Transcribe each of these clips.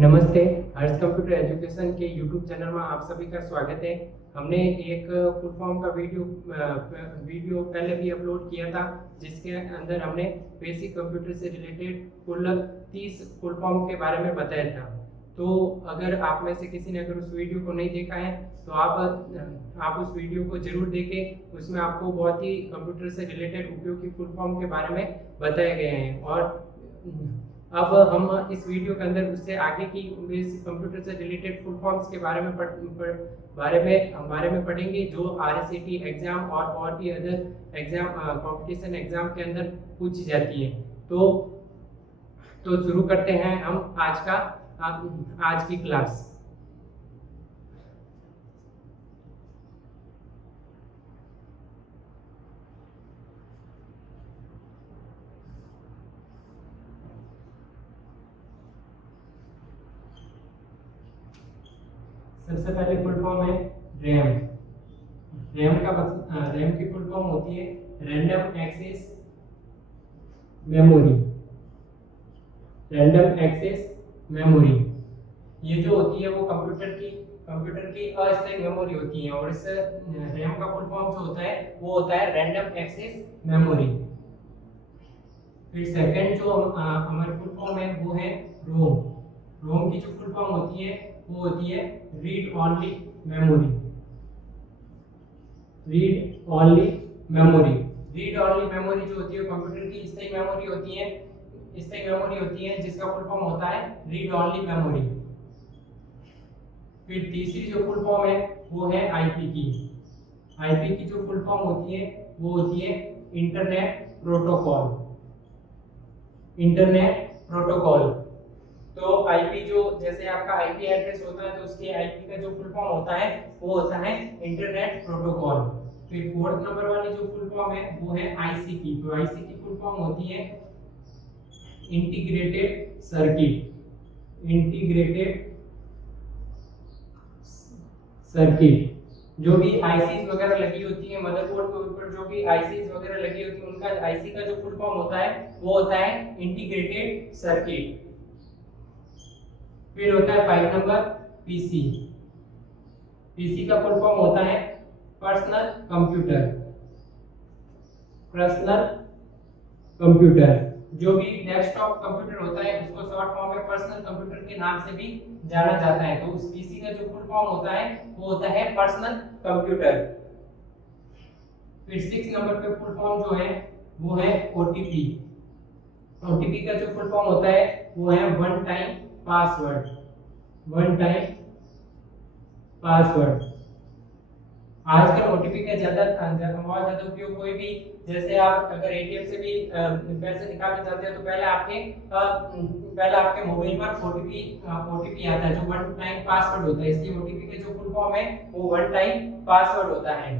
नमस्ते, हर्ष computer education के YouTube channel में आप सभी का स्वागत है। हमने एक फुल फॉर्म का वीडियो पहले भी अपलोड किया था, जिसके अंदर हमने बेसिक कंप्यूटर से रिलेटेड कुल 30 फुल फॉर्म के बारे में बताया था। तो अगर आप में से किसी ने अगर उस वीडियो को नहीं देखा है तो आप उस वीडियो को जरूर देखें। उसमें आपको बहुत ही कंप्यूटर से रिलेटेड उपयोगी फुल फॉर्म के बारे में बताए गए हैं। और अब हम इस वीडियो के अंदर उससे आगे की बेसिक कंप्यूटर से रिलेटेड फुल फॉर्म्स के बारे में पढ़ेंगे, जो आरएसएटी एग्जाम और भी अदर एग्जाम कंपटीशन एग्जाम के अंदर पूछी जाती है। तो शुरू करते हैं हम आज की क्लास। सबसे पहले फुल फॉर्म है रैम। रैम की फुल फॉर्म होती है random access memory. Random access memory ये जो होती है वो कंप्यूटर की अस्थायी मेमोरी होती है। और इस रैम का फुल फॉर्म जो होता है वो होता है रैंडम एक्सेस मेमोरी। फिर सेकंड जो हमारी फुल फॉर्म है वो है रोम। रोम की जो फुल फॉर्म होती है वो होती है read only memory. Read only memory जो होती है कंप्यूटर की स्थायी मेमोरी होती है जिसका फुल फॉर्म होता है रीड ओनली मेमोरी। फिर तीसरी जो फुल फॉर्म है वो है आईपी की जो फुल फॉर्म होती है वो होती है इंटरनेट प्रोटोकॉल। तो आईपी जो जैसे आपका आईपी एड्रेस होता है तो उसके आईपी का जो फुल फॉर्म होता है वो होता है इंटरनेट प्रोटोकॉल। फिर फोर्थ नंबर वाली जो फुल फॉर्म है वो है आईसी की। तो आईसी की फुल फॉर्म होती है इंटीग्रेटेड सर्किट। जो भी आईसीज वगैरह लगी होती है मदरबोर्ड के ऊपर, जो भी आईसीज वगैरह लगी होती है उनका आईसी का जो फुल फॉर्म होता है वो होता है इंटीग्रेटेड सर्किट। फिर होता है 5 नंबर पीसी का फुल फॉर्म होता है पर्सनल कंप्यूटर। जो भी डेस्कटॉप कंप्यूटर होता है उसको शॉर्ट फॉर्म में पर्सनल कंप्यूटर के नाम से भी जाना जाता है। तो उस पीसी का जो फुल फॉर्म होता है वो होता है पर्सनल कंप्यूटर। फिर 6 नंबर पे फुल फॉर्म जो है वो है ओटीपी का जो फुल फॉर्म होता है वो है वन टाइम पासवर्ड। आजकल ओटीपी का बहुत ज्यादा उपयोग कोई भी, जैसे आप अगर एटीएम से भी पैसे निकालना चाहते हैं तो पहले आपके मोबाइल पर ओटीपी आता है जो वन टाइम पासवर्ड होता है। इसलिए ओटीपी का जो फुल फॉर्म है वो वन टाइम पासवर्ड होता है।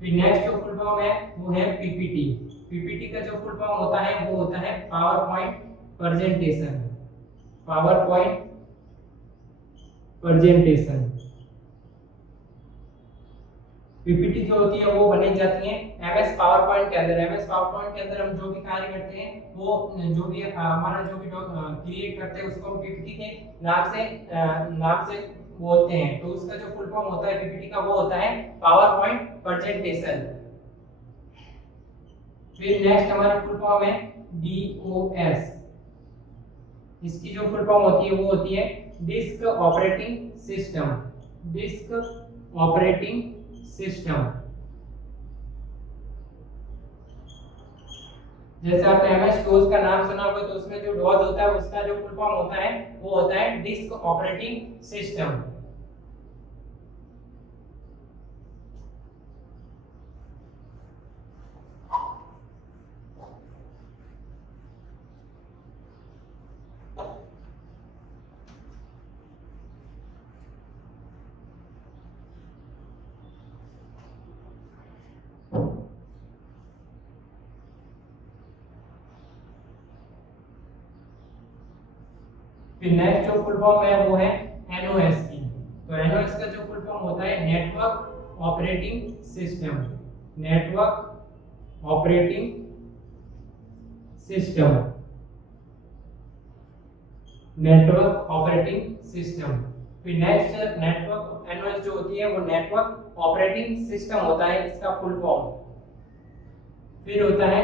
फिर नेक्स्ट जो फुल फॉर्म है वो है पीपीटी का जो फुल फॉर्म होता है वो होता है पावर पॉइंट प्रेजेंटेशन। पीपीटी जो होती है वो बनाई जाती है एमएस पावर पॉइंट के अंदर। एमएस पावर पॉइंट के अंदर हम जो भी कार्य करते हैं वो जो भी हमारा जो भी क्रिएट करते हैं उसको हम पीपीटी के नाम से बोलते हैं। तो उसका जो फुल फॉर्म होता है पीपीटी का वो होता है पावर पॉइंट प्रेजेंटेशन। फिर नेक्स्ट हमारा फुल फॉर्म है डीओएस। इसकी जो फुल फॉर्म होती है वो होती है डिस्क ऑपरेटिंग सिस्टम। जैसे आपने एमएस डॉस का नाम सुना होगा तो उसमें जो डॉस होता है उसका जो फुल फॉर्म होता है वो होता है डिस्क ऑपरेटिंग सिस्टम। फिर नेक्स्ट जो फुल फॉर्म है वो है एनओएस की। तो एनओएस का जो फुल फॉर्म होता है network operating system. Network operating system. फिर नेक्स्ट नेटवर्क एनओएस जो होती है वो नेटवर्क ऑपरेटिंग सिस्टम होता है, इसका फुल फॉर्म। फिर होता है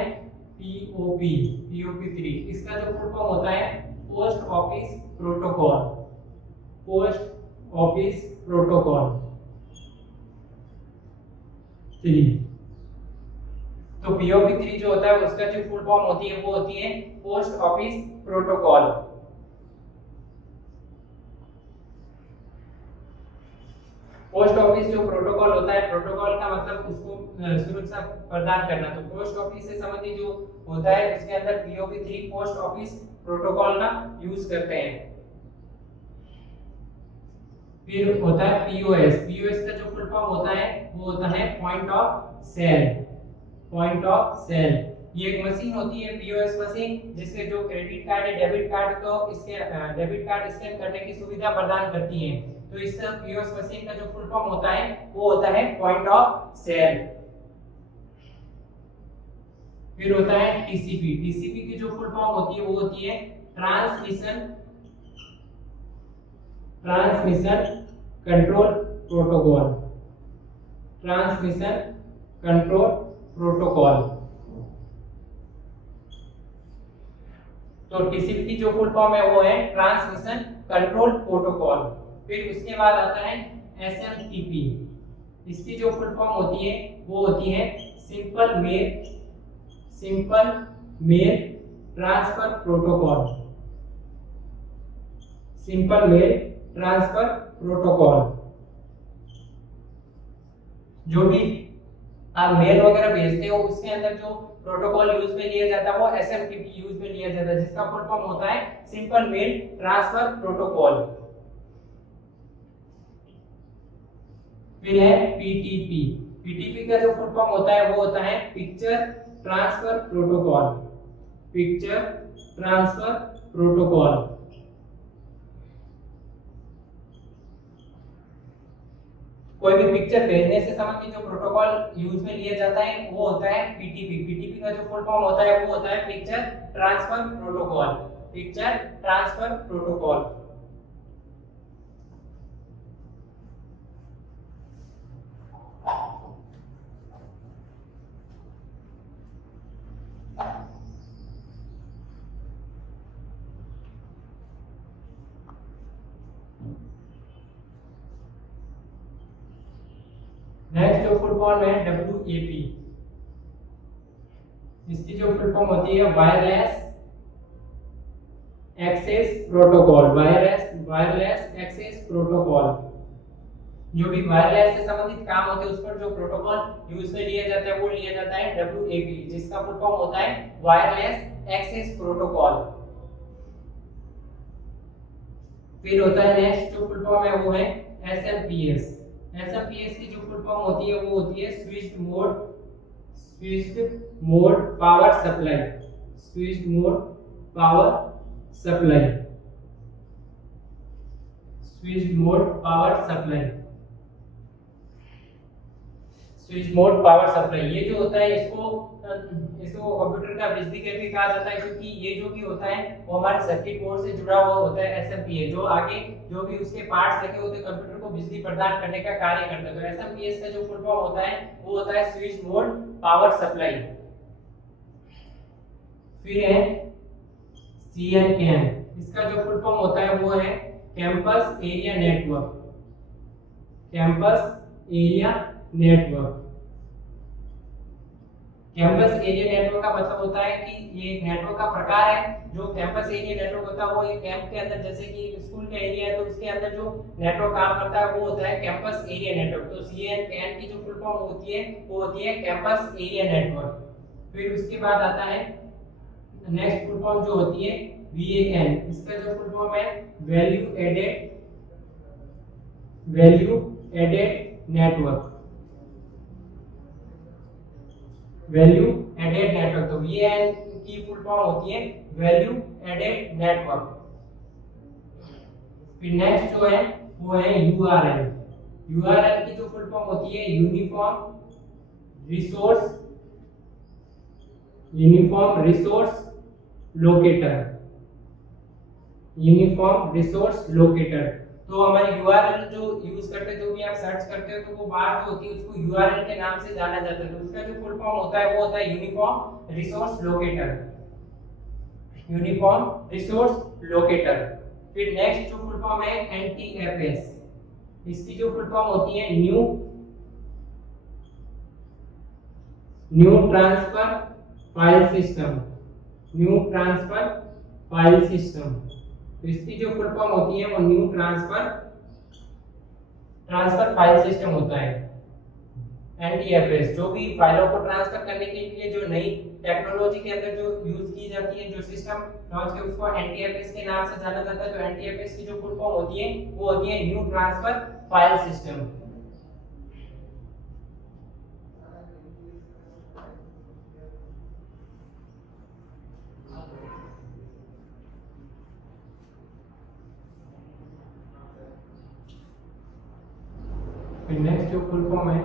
पीओपी, पीओपी 3, इसका जो फुल फॉर्म होता है post office protocol, post office protocol 3। तो पीओपी 3 जो होता है उसका जो फुल फॉर्म होती है वो होती है post office protocol. Post office जो प्रोटोकॉल होता है, प्रोटोकॉल का मतलब उसको सुरक्षा प्रदान करना, तो पोस्ट ऑफिस से संबंधित जो होता है उसके अंदर पीओपी 3 पोस्ट ऑफिस प्रोटोकॉल का यूज करते हैं। फिर होता है पीओएस, पीओएस का जो फुल फॉर्म होता है वो होता है point of sale, point of sale. ये एक मशीन होती है पीओएस मशीन, जिससे जो क्रेडिट कार्ड है डेबिट कार्ड को इसके डेबिट कार्ड स्कैन करने की सुविधा प्रदान करती है। तो इस पीओएस मशीन का जो फुल फॉर्म होता है वो होता है पॉइंट ऑफ सेल। फिर होता है टीसीपी, टीसीपी की जो फुल फॉर्म होती है वो होती है transmission control protocol, transmission control protocol. तो टीसीपी की जो फुल फॉर्म है वो है ट्रांसमिशन कंट्रोल प्रोटोकॉल। फिर उसके बाद आता है एसएमटीपी, इसकी जो फुल फॉर्म होती है वो होती है simple mail transfer protocol, simple mail transfer protocol. जो भी आप मेल वगैरह भेजते हो उसके अंदर जो प्रोटोकॉल यूज में लिया जाता है वो एसएमटीपी यूज में लिया जाता है, जिसका फुल फॉर्म होता है सिंपल मेल ट्रांसफर प्रोटोकॉल। फिर है पीटीपी, पीटीपी का जो फुल फॉर्म होता है वो होता है picture transfer protocol, picture transfer protocol. कोई भी पिक्चर भेजने से संबंधित जो प्रोटोकॉल यूज में लिया जाता है वो होता है पीटीपी। पीटीपी का जो फुल फॉर्म होता है वो होता है picture transfer protocol, picture transfer protocol. Next जो फुल फॉर्म है डब्ल्यूएपी, इसकी जो फुल फॉर्म होती है wireless access protocol, wireless access protocol. जो भी वायरलेस से संबंधित काम होते हैं उस पर जो प्रोटोकॉल यूज में लिया जाता है वो लिया जाता है डब्ल्यूएपी, जिसका फुल फॉर्म होता है वायरलेस एक्सेस प्रोटोकॉल। फिर होता है नेक्स्ट जो फुल फॉर्म है वो है एसएमपीएस। एसएमपीएस की जो फुल फॉर्म होती है वो होती है switched mode power supply, switched mode power supply, switched mode power supply, switch mode power supply. ये जो होता है इसको कंप्यूटर का बिजली घर भी कहा जाता है, क्योंकि ये जो भी होता है वो हमारे सर्किट बोर्ड से जुड़ा हुआ होता है एसएमपीएस, जो आगे जो भी उसके पार्ट्स लगे होते हैं कंप्यूटर को बिजली प्रदान करने का कार्य करता है। तो एसएमपीएस का जो फुल फॉर्म होता है वो होता है स्विच मोड पावर सप्लाई। फिर है सीएनएन, इसका जो फुल फॉर्म होता है वो है campus area network, campus area network. Campus area network का मतलब होता है कि ये नेटवर्क का प्रकार है। जो कैंपस एरिया नेटवर्क होता है वो एक कैंप के अंदर, जैसे कि स्कूल का एरिया है तो उसके अंदर जो नेटवर्क काम करता है वो होता है कैंपस एरिया नेटवर्क। तो सीएनएन की जो फुल फॉर्म होती है वो होती है कैंपस एरिया नेटवर्क। फिर उसके बाद आता है नेक्स्ट फुल फॉर्म जो होती है वीएएन, इसका जो फुल फॉर्म है value added network, value added network. तो वीएएन की फुल फॉर्म होती है वैल्यू एडेड नेटवर्क। फिर नेक्स्ट जो है वो है यूआरएल। यूआरएल की जो फुल फॉर्म होती है uniform resource locator, uniform resource locator. तो हमारी यूआरएल जो यूज करते हैं, जो भी आप सर्च करते हो तो वो बार जो होती है उसको यूआरएल के नाम से जाना जाता है। तो उसका जो फुल फॉर्म होता है वो होता है uniform resource locator, uniform resource locator. फिर नेक्स्ट जो फुल फॉर्म है एनटीएफएस, इसकी जो फुल फॉर्म होती है new transfer file system, new transfer file system. तो इसकी जो फुल फॉर्म होती है वो न्यू ट्रांसफर फाइल सिस्टम होता है। एनटीएफएस जो भी फाइलों को ट्रांसफर करने के लिए जो नई टेक्नोलॉजी के अंदर जो यूज की जाती है, जो सिस्टम लॉन्च किया उसको एनटीएफएस के नाम से जाना जाता है। तो एनटीएफएस की जो फुल फॉर्म होती है वो होती है न्यू ट्रांसफर फाइल सिस्टम। फिर नेक्स्ट जो फुल फॉर्म है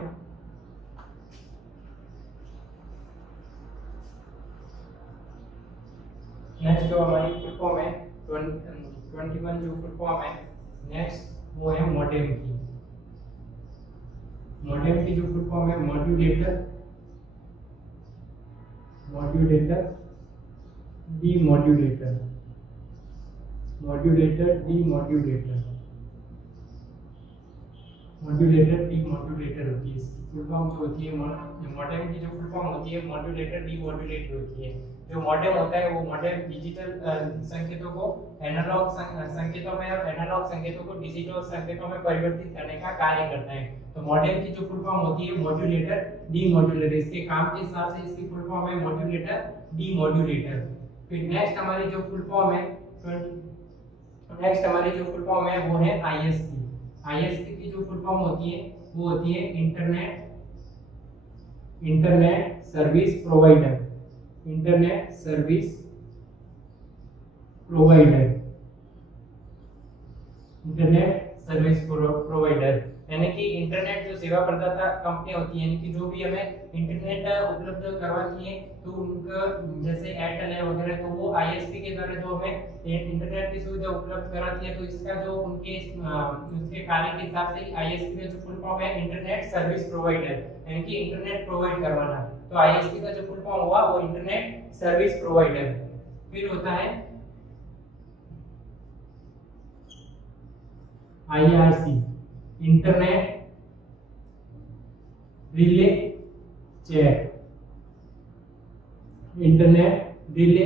नेक्स्ट जो हमारी फुल फॉर्म है 21 जो फुल फॉर्म है नेक्स्ट वो है मॉडेम की। मॉडेम की जो फुल फॉर्म है modulator demodulator, modulator demodulator, modulator demodulator होती है। इसकी फुल फॉर्म जो होती है मॉडेम की जो फुल फॉर्म होती है मॉड्यूलेटर डीमॉड्यूलेटर होती है। जो मॉडेम होता है वो मॉडेम डिजिटल संकेतों को एनालॉग संकेतों में और एनालॉग संकेतों को डिजिटल संकेतों में परिवर्तित करने का कार्य करता है। तो मॉडेम की जो फुल फॉर्म होती है मॉड्यूलेटर डीमॉड्यूलेटर, इसके काम के हिसाब से इसकी फुल फॉर्म है मॉड्यूलेटर डीमॉड्यूलेटर। फिर नेक्स्ट हमारी जो फुल फॉर्म है वो है आईएसपी। आईएसपी की जो फुल फॉर्म होती है वो होती है internet service provider, internet service provider, internet service provider. यानी कि इंटरनेट जो सेवा प्रदाता कंपनी होती है, यानी कि जो भी हमें इंटरनेट उपलब्ध करवाती है, तो उनका जैसे एयरटेल है वगैरह, तो वो आईएसपी के द्वारा जो हमें इंटरनेट की सुविधा उपलब्ध कराती है। तो इसका जो उनके उसके कार्य के हिसाब से आईएसपी का जो फुल फॉर्म है इंटरनेट सर्विस प्रोवाइडर, यानी कि इंटरनेट प्रोवाइड करवाना। तो आईएसपी का जो फुल फॉर्म हुआ वो इंटरनेट सर्विस प्रोवाइडर। फिर होता है IRC, internet relay chat, internet relay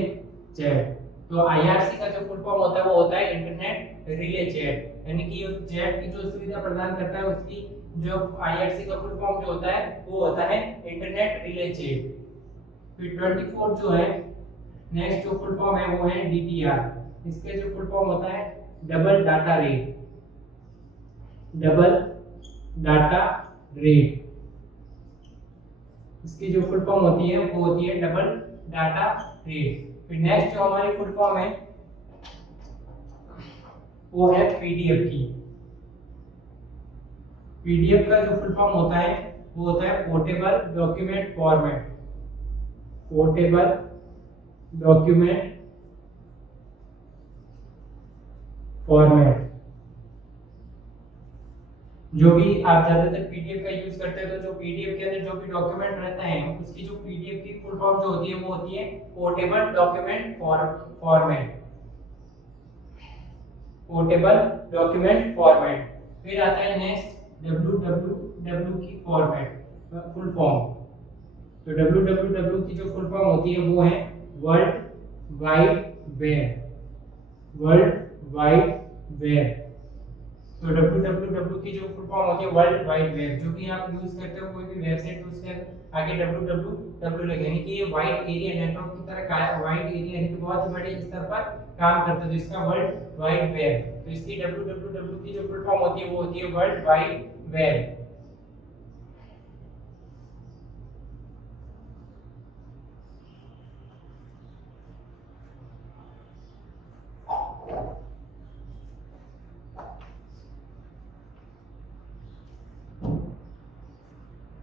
chat. तो आईआरसी का जो फुल फॉर्म होता है वो होता है इंटरनेट रिले चैट, यानी कि चैट की जो सुविधा प्रदान करता है उसकी जो आईआरसी का फुल फॉर्म जो होता है वो होता है इंटरनेट रिले चैट। फिर 24 जो है नेक्स्ट जो फुल फॉर्म है वो है डीटीआर। इसके जो फुल फॉर्म होता है double data rate, double data rate. इसकी जो फुल फॉर्म होती है वो होती है डबल डाटा रेट। फिर नेक्स्ट जो हमारी फुल फॉर्म है वो है पीडीएफ की। पीडीएफ का जो फुल फॉर्म होता है वो होता है portable document format, portable document format. जो भी आप ज्यादातर पीडीएफ का यूज करते हैं, तो जो पीडीएफ के अंदर जो भी डॉक्यूमेंट रहता है उसकी जो पीडीएफ की फुल फॉर्म जो होती है वो होती है portable document format, portable document format. फिर आता है नेक्स्ट www की फॉर्मेट फुल फॉर्म। तो www की जो फुल फॉर्म होती है वो है world wide web, world wide web. तो www की जो फुल फॉर्म होती है वर्ल्ड वाइड वेब। जो भी आप यूज करते हो कोई भी वेबसाइट, तो उसके आगे www लगे, यानी कि ये वाइड एरिया नेटवर्क की तरह वाइड एरिया, यानी कि बहुत ही बड़े स्तर पर काम करता है। तो इसका वर्ल्ड वाइड वेब, तो इसकी www की जो फुल फॉर्म होती है वो होती है वर्ल्ड वाइड वेब।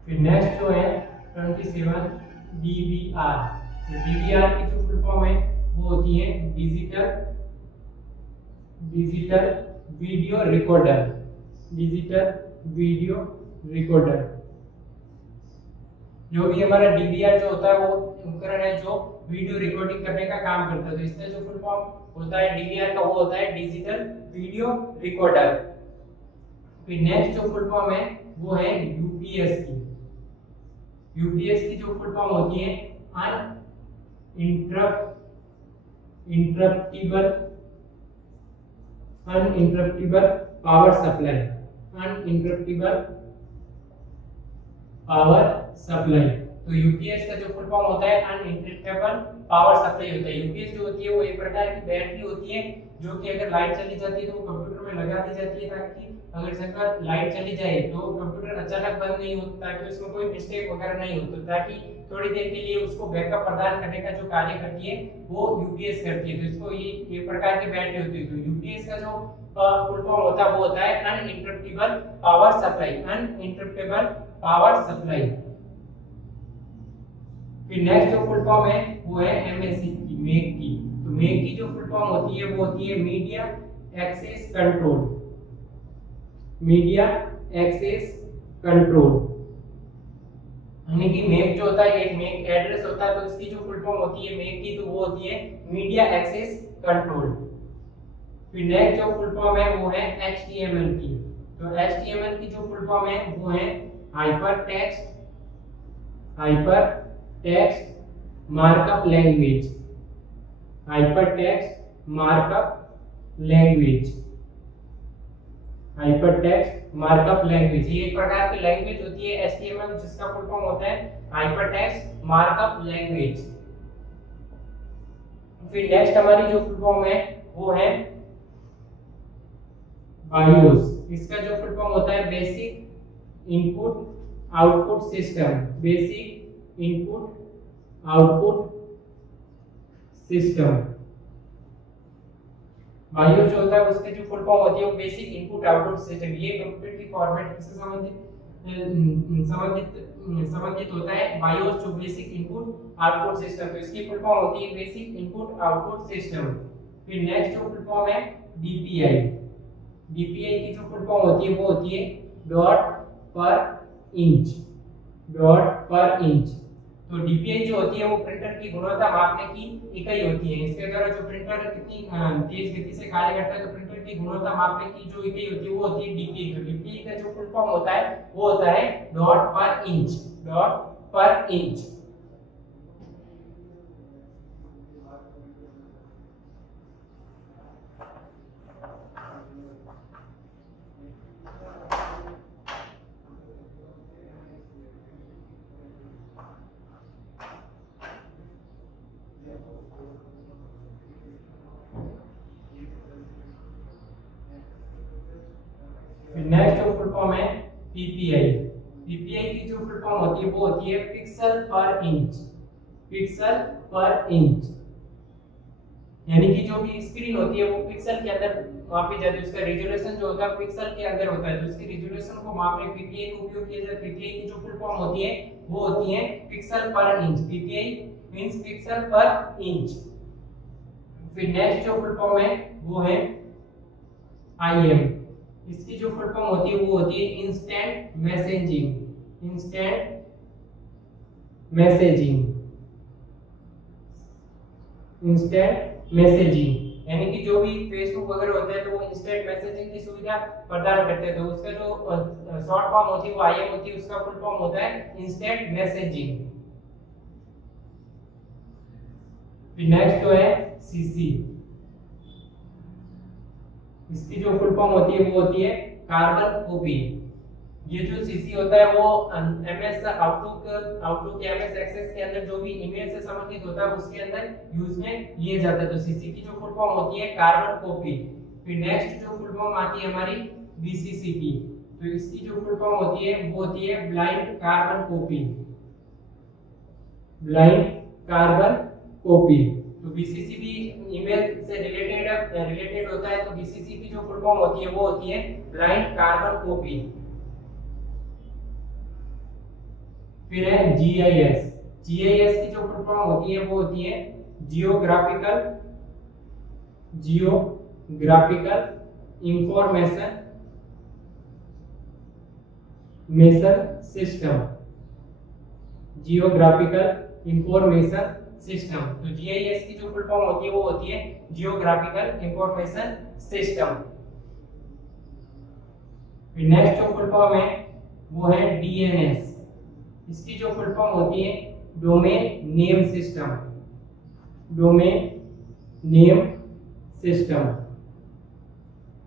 फिर नेक्स्ट जो है 27 डीवीआर। तो डीवीआर की जो फुल फॉर्म है वो होती है digital digital video recorder, digital video recorder. जो भी हमारा डीवीआर जो होता है वो उपकरण है जो वीडियो रिकॉर्डिंग करने का काम करता है। तो इसका जो फुल फॉर्म होता है डीवीआर का वो होता है डिजिटल वीडियो रिकॉर्डर। फिर नेक्स्ट जो फुल फॉर्म है वो है यूपीएस की। यूपीएस की जो फुल फॉर्म होती है अनइंटरप्टिबल पावर सप्लाई, अनइंटरप्टिबल पावर सप्लाई। तो यूपीएस का जो फुल फॉर्म होता है अनइंटरप्टेबल पावर सप्लाई होता है। यूपीएस जो होती है वो एक प्रकार की बैटरी होती है जो कि अगर लाइट चली जाती है तो वो कंप्यूटर में लगा दी जाती है ताकि अगर जगह लाइट चली जाए तो कंप्यूटर अचानक बंद नहीं हो, ताकि उसमें कोई मिस्टेक वगैरह नहीं हो, तो ताकि थोड़ी देर के लिए उसको बैकअप प्रदान करने का जो कार्य करती है वो यूपीएस करती है। तो इसको ये प्रकार की बैटरी होती है। तो यूपीएस का जो फुल फॉर्म होता है वो होता है uninterruptible power supply, uninterruptible power supply. फिर नेक्स्ट जो फुल फॉर्म है वो है एमएससी की, मेक की। तो मेक की जो फुल फॉर्म होती है वो होती है media access control, media access control. यानी कि मेक जो होता है एक मेक एड्रेस होता है, तो इसकी जो फुल फॉर्म होती है मेक की तो वो होती है मीडिया एक्सेस कंट्रोल। फिर नेक्स्ट जो फुल फॉर्म है वो है एचटीएमएल की। तो एचटीएमएल की जो फुल फॉर्म है वो है hyper text markup language, hyper text markup language, hyper text markup language. ये एक प्रकार की लैंग्वेज होती है एचटीएमएल जिसका फुल फॉर्म होता है हाइपर टेक्स्ट मार्कअप लैंग्वेज। फिर नेक्स्ट हमारी जो फुल फॉर्म है वो है बायोस। इसका जो फुल फॉर्म होता है basic input output system, basic input output system. BIOS जो होता है उसके जो फुल फॉर्म होती है वो बेसिक इनपुट आउटपुट सिस्टम। ये कंप्यूटर की फॉर्मेट से संबंधित होता है बायोस जो बेसिक इनपुट आउटपुट सिस्टम। तो इसकी फुल फॉर्म होती है बेसिक इनपुट आउटपुट सिस्टम। फिर नेक्स्ट जो फुल फॉर्म है डीपीआई। डीपीआई की जो फुल फॉर्म होती है वो होती है डॉट पर इंच, डॉट पर इंच। तो डीपीआई जो होती है वो प्रिंटर की गुणवत्ता मापने की इकाई होती है। इसके द्वारा जो प्रिंटर कितनी तेज गति से कार्य करता है तो प्रिंटर की गुणवत्ता मापने की जो इकाई होती है वो होती है डीपीआई। तो डीपीआई का जो फुल फॉर्म होता है वो होता है डॉट पर इंच, डॉट पर इंच। नेक्स्ट जो फुल फॉर्म है पीपीआई। पीपीआई की जो फुल फॉर्म होती है वो होती है पिक्सल पर इंच, पिक्सल पर इंच। यानी कि जो भी स्क्रीन होती है वो पिक्सल के अंदर मापी जाती है, उसका रेजोल्यूशन जो होता है पिक्सल के अंदर होता है। तो उसकी रेजोल्यूशन को मापने पीपीआई का उपयोग किया जाता है। पीपीआई की जो फुल फॉर्म होती है वो होती है पिक्सल पर इंच, पीपीआई मींस पिक्सल पर इंच। फिर नेक्स्ट जो फुल फॉर्म है वो है आईएम। इसकी जो फुल फॉर्म होती है वो होती है instant messaging, instant messaging, instant messaging. यानी कि जो भी फेसबुक वगैरह होता है तो वो इंस्टेंट मैसेजिंग की सुविधा प्रदान करते हैं। तो उसका जो शॉर्ट फॉर्म होती है वो आईएम होती है, उसका फुल फॉर्म होता है इंस्टेंट मैसेजिंग। फिर नेक्स्ट जो है सीसी। इसकी जो फुल फॉर्म होती है वो होती है कार्बन कॉपी। ये जो सीसी होता है वो एमएस आउटलुक या एमएस एक्सेस के अंदर जो भी ईमेल से संबंधित होता है उसके अंदर यूज में लिए जाता है। तो सीसी की जो फुल फॉर्म होती है कार्बन कॉपी। फिर नेक्स्ट जो फुल फॉर्म आती है हमारी बीसीसी की। तो इसकी जो फुल फॉर्म होती है वो होती है blind carbon copy, blind carbon copy. तो बीसीसी भी ईमेल से रिलेटेड होता है। तो बीसीसी की जो फुल फॉर्म होती है वो होती है ब्लाइंड कार्बन कॉपी। फिर है जीआईएस। जीआईएस की जो फुल फॉर्म होती है वो होती है graphical information system, geographical information system. तो जीआईएस की जो फुल फॉर्म होती है वो होती है जियोग्राफिकल इंफॉर्मेशन सिस्टम। फिर नेक्स्ट जो फुल फॉर्म है वो है डीएनएस। इसकी जो फुल फॉर्म होती है domain name system, domain name system.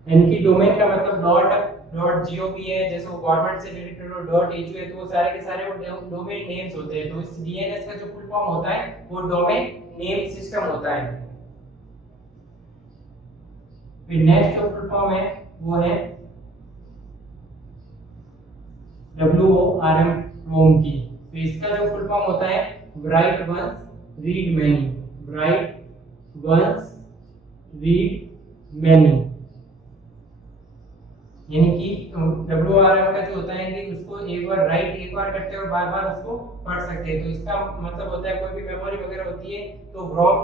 इनकी डोमेन का मतलब .gov है, जैसे वो गवर्नमेंट से रिलेटेड हो, .edu है, तो वो सारे के सारे वो डोमेन नेम्स होते हैं। तो इस डीएनएस का जो फुल फॉर्म होता है वो डोमेन नेम सिस्टम होता है। फिर नेक्स्ट जो फुल फॉर्म है वो है WORM की। तो इसका जो फुल फॉर्म होता है write once read many, write once read many. यानी कि WORM का जो होता है कि उसको एक बार राइट एक बार करते हैं और बार बार उसको पढ़ सकते हैं। तो इसका मतलब होता है कोई भी मेमोरी वगैरह होती है तो ROM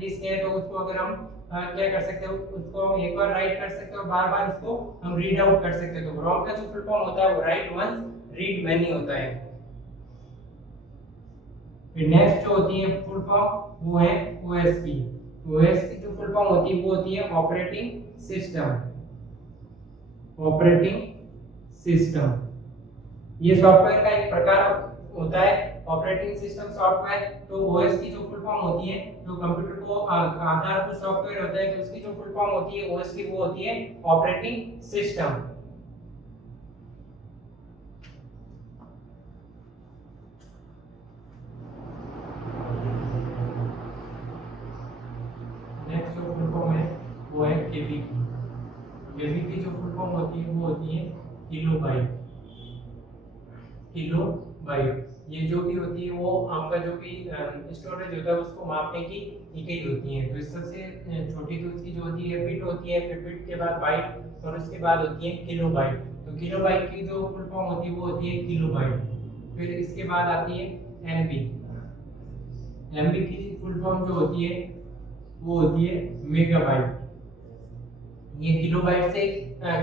डिस्क है तो उसको अगर हम क्या कर सकते हैं, उसको हम एक बार राइट कर सकते हैं और बार बार उसको हम रीड आउट कर सकते हैं। तो ROM का जो फुल फॉर्म होता है वो राइट वंस रीड मैनी होता है। फिर नेक्स्ट जो होती है फुल फॉर्म वो है OS की। OS की जो फुल फॉर्म होती है वो होती है ऑपरेटिंग सिस्टम, ऑपरेटिंग सिस्टम। ये सॉफ्टवेयर का एक प्रकार होता है ऑपरेटिंग सिस्टम सॉफ्टवेयर। तो OS की जो फुल फॉर्म होती है, जो कंप्यूटर को आधारभूत सॉफ्टवेयर होता है, तो उसकी जो फुल फॉर्म होती है OS की वो होती है ऑपरेटिंग सिस्टम। नेक्स्ट जो फुल फॉर्म है वो है केबी की। केबी की जो फुल फॉर्म होती है वो होती है किलोबाइट, किलोबाइट। ये जो भी होती है वो आपका जो भी स्टोरेज होता है उसको मापने की इकाई होती है। तो सबसे छोटी तो उसकी जो होती है बिट होती है, फिर बिट के बाद बाइट और उसके बाद होती है किलोबाइट। तो किलोबाइट की जो फुल फॉर्म होती है वो होती है किलोबाइट। फिर इसके बाद आती है एमबी। एमबी की फुल फॉर्म जो होती है वो होती है मेगाबाइट। ये किलोबाइट से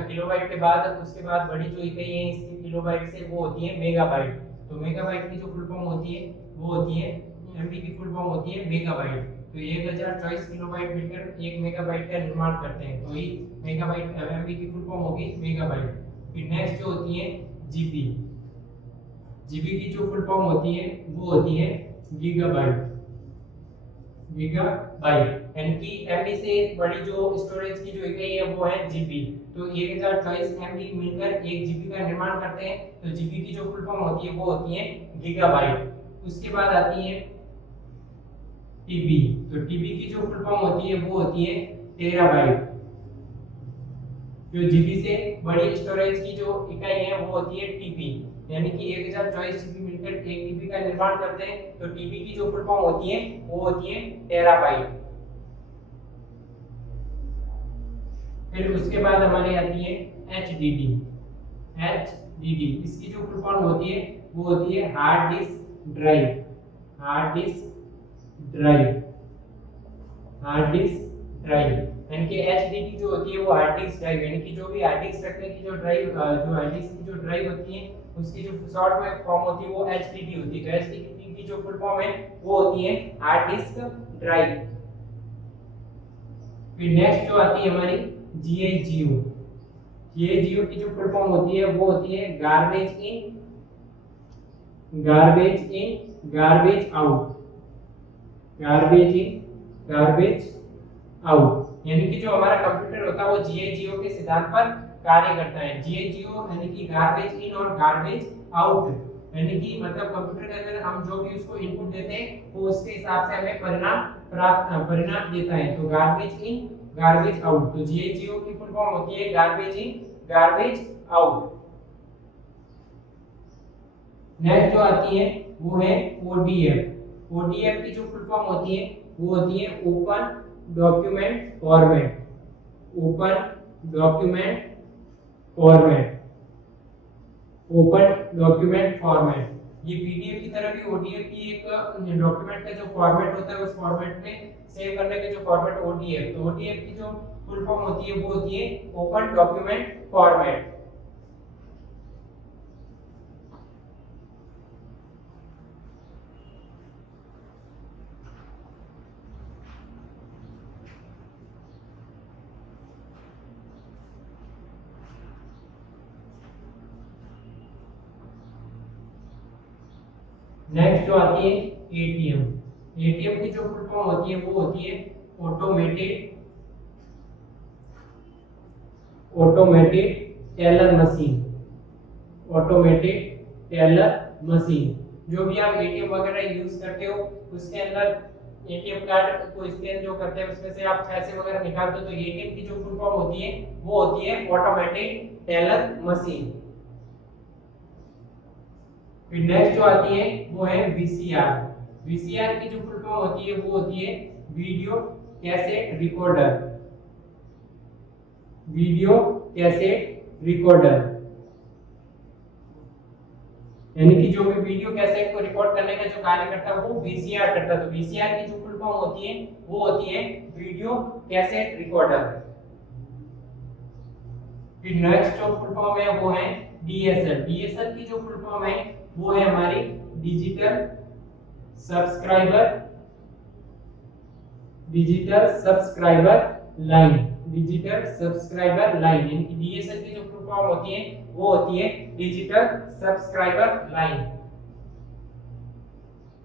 किलोबाइट के बाद उसके बाद बड़ी जो इकाई है इसकी किलोबाइट से वो होती है मेगाबाइट। तो मेगाबाइट की जो फुल फॉर्म होती है वो होती है एमबी की फुल फॉर्म होती है मेगाबाइट। तो 1024 किलोबाइट मिलकर 1 मेगाबाइट का निर्माण करते हैं। तो ये मेगाबाइट एमबी की फुल फॉर्म होगी मेगाबाइट। फिर नेक्स्ट जो होती है जीबी। जीबी की जो फुल फॉर्म होती है वो होती है गीगाबाइट, गीगाबाइट। यानी कि एमबी से बड़ी जो स्टोरेज की जो इकाई है वो है जीबी। तो 1024 एमबी मिलकर 1 जीबी का निर्माण करते हैं। तो जीबी की जो फुल फॉर्म होती है वो होती है गीगाबाइट। उसके बाद आती है टीबी। तो टीबी की जो फुल फॉर्म होती है वो होती है टेराबाइट। जो जीबी से बड़ी स्टोरेज की जो इकाई है वो होती है टीबी। यानी कि 1024 जीबी मिलकर 1 टीबी का निर्माण करते हैं। तो टीबी की जो फुल फॉर्म होती है वो होती है टेराबाइट। फिर उसके बाद हमारी आती है एचडीडी। एचडीडी इसकी जो फुल फॉर्म होती है वो होती है hard disk drive, hard disk drive, hard disk drive. यानी कि एचडीडी जो होती है वो हार्ड डिस्क ड्राइव, यानी कि जो भी हार्ड डिस्क रखने की जो ड्राइव जो हार्ड डिस्क की जो ड्राइव होती है उसकी जो शॉर्ट में फॉर्म होती है वो एचडीडी होती है। तो एचडीडी की जो फुल फॉर्म है वो होती है हार्ड डिस्क ड्राइव। फिर नेक्स्ट जो आती है हमारी जीआईजीओ। जीआईजीओ की जो फुल फॉर्म होती है वो होती है गार्बेज इन, गार्बेज इन, गार्बेज आउट, गार्बेज इन, गार्बेज आउट। यानी कि जो हमारा कंप्यूटर होता है वो जीआईजीओ के सिद्धांत पर कार्य करता है। जीआईजीओ यानी कि गार्बेज इन और गार्बेज आउट, यानी कि मतलब कंप्यूटर के अंदर हम जो भी उसको इनपुट देते हैं वो उसके हिसाब से हमें परिणाम देता है। तो गार्बेज इन, गार्बेज आउट। तो जीआईजीओ की फुल फॉर्म होती है गार्बेज इन, गार्बेज आउट। नेक्स्ट जो आती है वो है ओडीएफ। ओडीएफ की जो फुल फॉर्म होती है वो होती है open document format, open document format, open document format. ये पीडीएफ की तरह भी ओडीएफ की एक डॉक्यूमेंट का जो फॉर्मेट होता है उस फॉर्मेट में सेव करने का जो फॉर्मेट ओडीएफ। तो ओडीएफ की जो फुल फॉर्म होती है वो होती है ओपन डॉक्यूमेंट फॉर्मेट। नेक्स्ट जो आती है एटीएम। एटीएम की जो फुल फॉर्म होती है वो होती है automated teller machine. Automated teller machine. जो भी आप एटीएम वगैरह यूज करते हो उसके अंदर एटीएम कार्ड को स्कैन जो करते हैं उसमें से आप पैसे वगैरह निकालते हो तो एटीएम की जो फुल फॉर्म होती है वो होती है ऑटोमेटेड टेलर मशीन। फिर नेक्स्ट जो आती है वो है वीसीआर। वीसीआर की जो फुल फॉर्म होती है वो होती है video cassette recorder. Video cassette recorder यानी कि जो भी वीडियो कैसेट को रिकॉर्ड करने का जो कार्य करता है वो वीसीआर करता है। तो वीसीआर की जो फुल फॉर्म होती है वो होती है वीडियो कैसेट रिकॉर्डर। फिर नेक्स्ट जो फुल फॉर्म है वो है डीएसएल। डीएसएल की जो फुल फॉर्म है वो है हमारी digital subscriber line. Digital subscriber line यानी कि डीएसएल की जो फुल फॉर्म होती है वो होती है डिजिटल सब्सक्राइबर लाइन।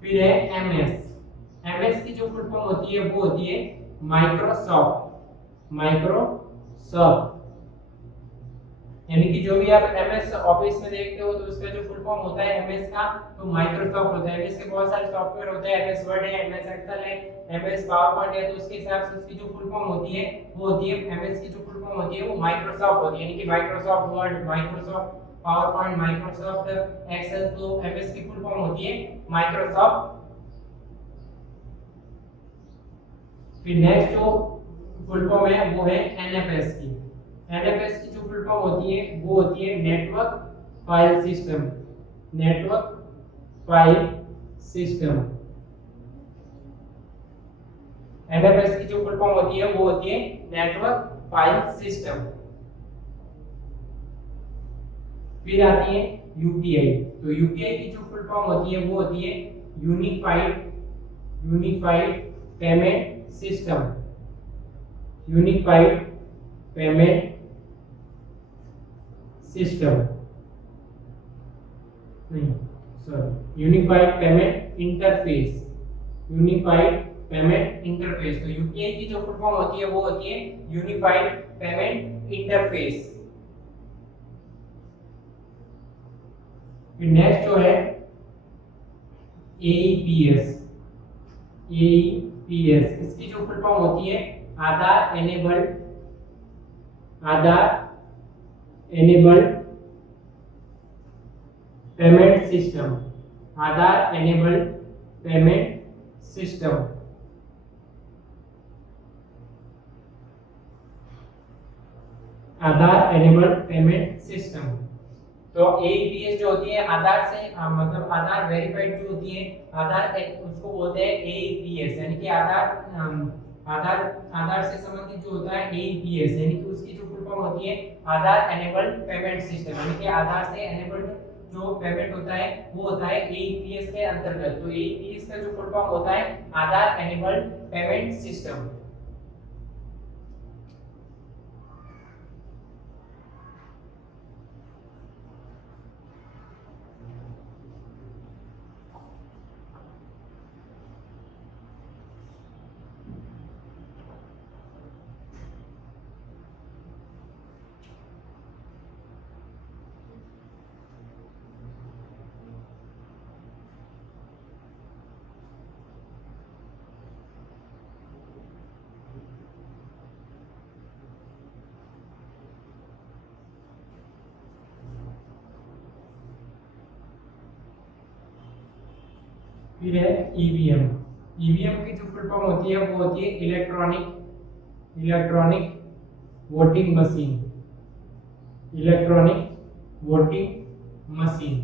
फिर है एमएस। एमएस की जो फुल फॉर्म होती है वो होती है माइक्रोसॉफ्ट यानी कि जो भी आप एमएस ऑफिस में देखते हो तो उसका जो फुल फॉर्म होता है एमएस का तो माइक्रोसॉफ्ट होता है। एमएस के बहुत सारे सॉफ्टवेयर होते हैं, एमएस वर्ड है, एमएस एक्सेल है, एमएस पावरपॉइंट है, तो उसके हिसाब से उसकी जो फुल फॉर्म होती है वो होती है एमएस की जो फुल फॉर्म होती है वो माइक्रोसॉफ्ट होती है। यानी कि Microsoft Word, Microsoft PowerPoint, Microsoft Excel, तो एमएस की फुल फॉर्म होती है माइक्रोसॉफ्ट। फिर नेक्स्ट जो फुल फॉर्म है वो है एनएफएस की। एनएफएस की जो फुल फॉर्म होती है वो होती है network file system. Network file system. NFS की जो फुल फॉर्म होती है वो होती है नेटवर्क फाइल सिस्टम। फिर आती है यूपीआई। तो यूपीआई की जो फुल फॉर्म होती है वो होती है unified payment system. Unified payment system नहीं sorry unified payment interface. Unified payment interface. तो यूपीआई की जो फुल फॉर्म होती है वो होती है यूनिफाइड पेमेंट इंटरफेस। फिर नेक्स्ट जो है एईपीएस। एईपीएस इसकी जो फुल फॉर्म होती है आधार एनेबल्ड पेमेंट सिस्टम। आधार एनेबल्ड पेमेंट सिस्टम। आधार एनेबल्ड पेमेंट सिस्टम। तो एईपीएस जो होती है आधार से मतलब आधार वेरीफाइड जो होती है आधार उसको बोलते हैं एईपीएस यानी कि आधार से संबंधित जो होता है एईपीएस यानी कि उसकी जो फुल फॉर्म होती है आधार एनेबल्ड पेमेंट सिस्टम। यानी कि आधार से एनेबल्ड जो पेमेंट होता है वो होता है एईपीएस के अंतर्गत। तो एईपीएस का जो फुल फॉर्म होता है आधार एनेबल्ड पेमेंट सिस्टम। फिर है ईवीएम। ईवीएम की जो फुल फॉर्म होती है वो होती है electronic voting machine. Electronic voting machine.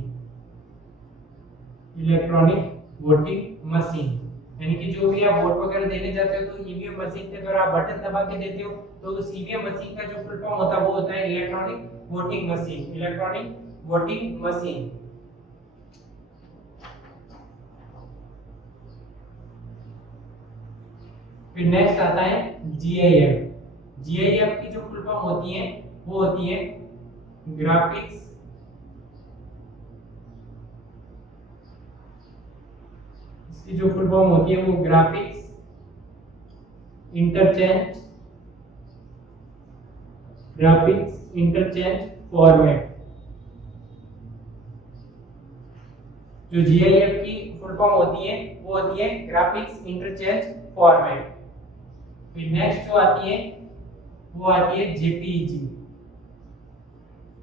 Electronic voting machine. यानी कि जो भी आप वोट वगैरह देने जाते हो तो ईवीएम मशीन के द्वारा आप बटन दबा के देते हो, तो उस ईवीएम मशीन का जो फुल फॉर्म होता है वो होता है electronic voting machine, electronic voting machine. फिर नेक्स्ट आता है जीआईएफ। जीआईएफ की जो फुल फॉर्म होती है वो होती है ग्राफिक्स इसकी जो फुल फॉर्म होती है वो graphics interchange, graphics interchange format. जो जीआईएफ की फुल फॉर्म होती है वो होती है ग्राफिक्स इंटरचेंज फॉर्मेट। फिर नेक्स्ट जो आती है वो आती है जेपीईजी।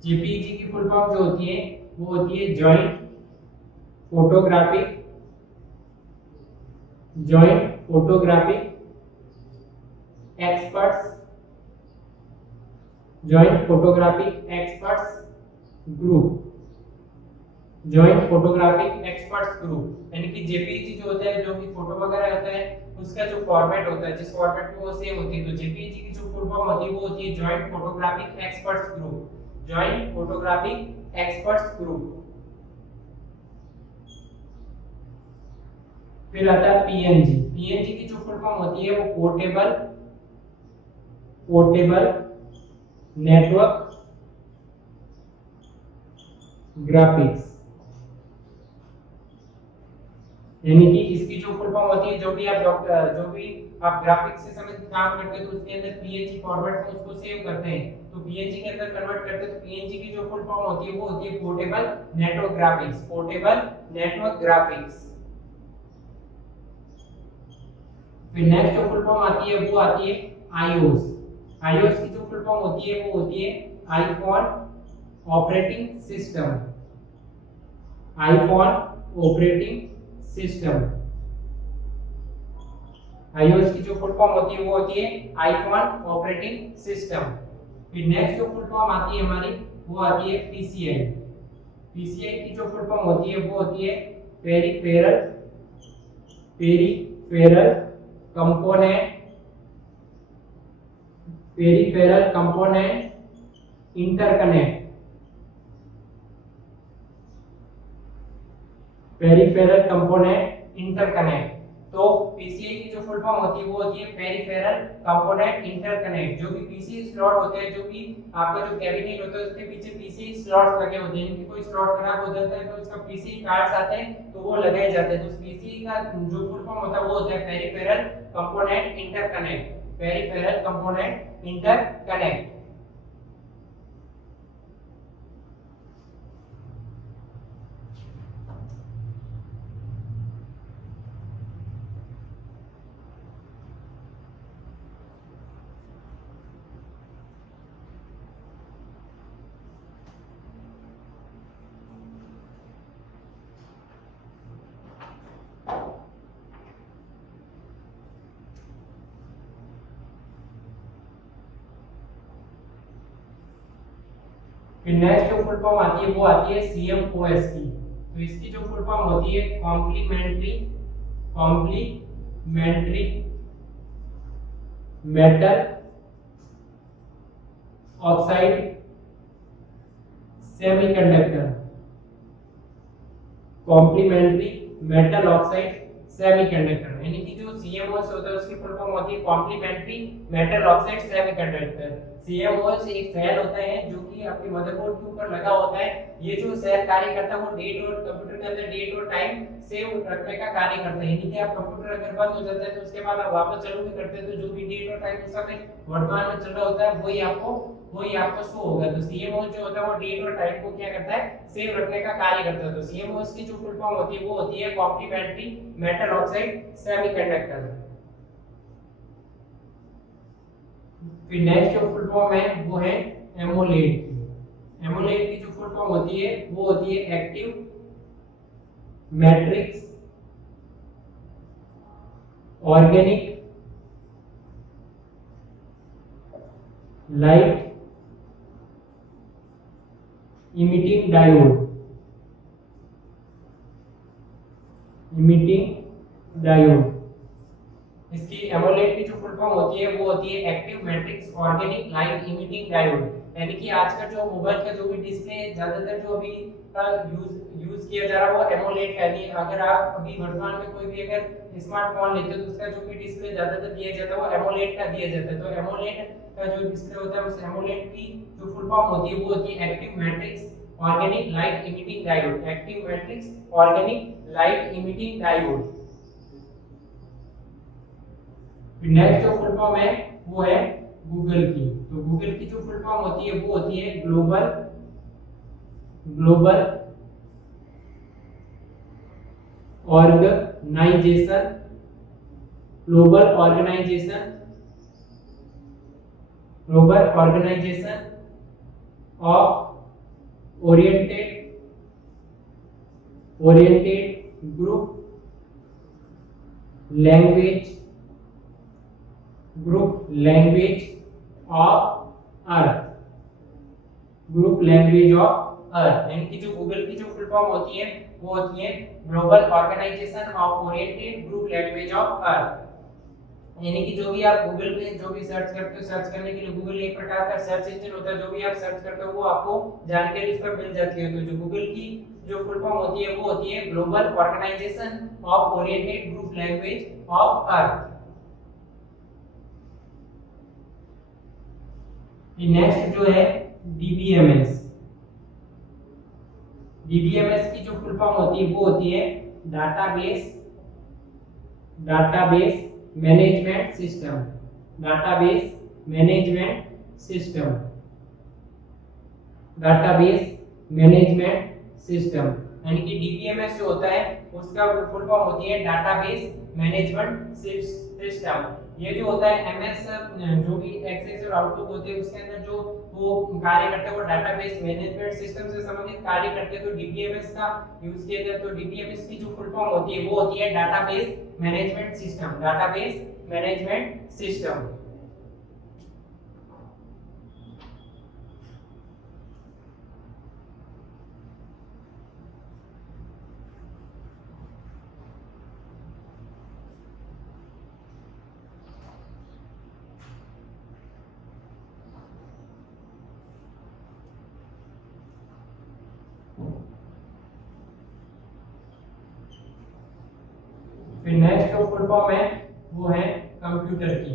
जेपीईजी की फुल फॉर्म जो होती है वो होती है joint photographic experts, joint photographic experts group, joint photographic experts group. यानी कि जेपीईजी जो होता है, जो भी फोटो वगैरह होता है, उसका जो फॉर्मेट होता है, जिस फॉर्मेट में वो सेव होती है, तो जेपीईजी की जो फुल फॉर्म होती है वो होती है joint photographic experts group, joint photographic experts group. फिर आता है पीएनजी। पीएनजी की जो फुल फॉर्म होती है वो पोर्टेबल नेटवर्क ग्राफिक्स। यानी कि इसकी जो फुल फॉर्म होती है, जो भी आप ग्राफिक्स से समय काम करते हैं तो उसके अंदर पीएनजी फॉर्मेट में उसको सेव करते हैं, तो पीएनजी के अंदर कन्वर्ट करते हैं, तो पीएनजी की जो फुल फॉर्म होती है वो होती है portable network graphics, portable network graphics. फिर नेक्स्ट जो फुल फॉर्म आती है वो आती है आईओएस। आईओएस की जो फुल फॉर्म होती है वो होती है iPhone operating system, iPhone operating system. IOS की जो फुल फॉर्म होती है वो होती है आईफोन ऑपरेटिंग सिस्टम। फिर नेक्स्ट जो फुल फॉर्म आती है हमारी वो आती है पीसीआई। पीसीआई की जो फुल फॉर्म होती है वो होती है peripheral component interconnect, peripheral component interconnect. तो पीसीआई की जो फुल फॉर्म होती है वो होती है पेरिफेरल कंपोनेंट इंटरकनेक्ट। जो भी पीसीआई स्लॉट होते हैं, जो भी आपका जो कैबिनेट होता है उसके पीछे पीसीआई स्लॉट्स लगे होते हैं, इनकी कोई स्लॉट खराब हो जाता है तो उसका पीसीआई कार्ड्स आते हैं तो वो लगाए जाते हैं, तो पीसीआई का जो फुल फॉर्म होता है वो होता है peripheral component interconnect, peripheral component interconnect. फिर नेक्स्ट जो फुल फॉर्म आती है वो आती है सीएमओएस की। तो इसकी जो फुल फॉर्म होती है complementary metal oxide semiconductor, complementary metal oxide semiconductor. यानी कि जो सीएमओएस होता है उसकी फुल फॉर्म होती है complementary metal oxide semiconductor. CMOS एक सेल होता है जो कि आपके मदरबोर्ड के ऊपर लगा होता है। ये जो सेल कार्य करता है वो डेट और कंप्यूटर के अंदर डेट और टाइम सेव रखने का कार्य करता है। यानी कि आप कंप्यूटर अगर बंद हो जाता है तो उसके बाद आप वापस चालू भी करते हैं तो जो भी डेट और टाइम उस समय वर्तमान में चल रहा होता है वही आपको शो होगा। तो सीएमओएस जो होता है वो डेट और टाइम को क्या करता है, सेव रखने का कार्य करता है। तो सीएमओएस की जो फुल फॉर्म होती है वो होती है कॉम्प्लीमेंट्री मेटल ऑक्साइड सेमीकंडक्टर। फिर नेक्स्ट जो फुल फॉर्म है वो है एमोलेड की। एमोलेड की जो फुल फॉर्म होती है वो होती है active matrix organic light emitting diode, emitting diode. AMOLED की जो फुल फॉर्म होती है वो होती है active matrix organic light emitting diode. यानी कि आज का जो मोबाइल का जो भी डिस्प्ले ज्यादातर जो अभी यूज किया जा रहा है वो एमोलेड का है। अगर आप अभी वर्तमान में कोई भी अगर स्मार्टफोन लेते हो तो उसका जो भी डिस्प्ले ज्यादातर दिया जाता है वो एमोलेड का दिया जाता है। तो एमोलेड का जो डिस्प्ले होता है उस एमोलेड की जो फुल फॉर्म होती है वो होती है active matrix organic light emitting diode. Active matrix organic light emitting diode. Next जो फुल फॉर्म है वो है गूगल की। तो गूगल की जो फुल फॉर्म होती है वो होती है global organisation of oriented group language of earth. यानी कि जो गूगल की जो फुल फॉर्म होती है वो होती है global organisation of oriented group language of earth. यानी कि जो भी आप गूगल पे जो भी सर्च करते हो, सर्च करने के लिए गूगल एक प्रकार का सर्च इंजन होता है। जो भी आप सर्च करते हो वो आपको जानकारी उस पर मिल जाती है। तो जो गूगल की जो फुल फॉर्म होती है वो होती है global organisation of oriented group language of earth. Next जो है डीबीएमएस। डीबीएमएस की जो फुल फॉर्म होती है वो होती है डाटाबेस मैनेजमेंट सिस्टम। यानी कि डीबीएमएस जो होता है उसका फुल फॉर्म होती है डाटाबेस मैनेजमेंट सिस्टम। ये जो होता है एमएस जो भी एक्सेस और आउटलुक होते हैं उसके अंदर जो वो कार्य करते हैं वो डाटाबेस मैनेजमेंट सिस्टम से संबंधित कार्य करते हैं। तो डीबीएमएस का यूज किया जाता है। तो डीबीएमएस की जो फुल फॉर्म होती है वो होती है डाटाबेस मैनेजमेंट सिस्टम। फिर नेक्स्ट जो फुल फॉर्म है वो है कंप्यूटर की।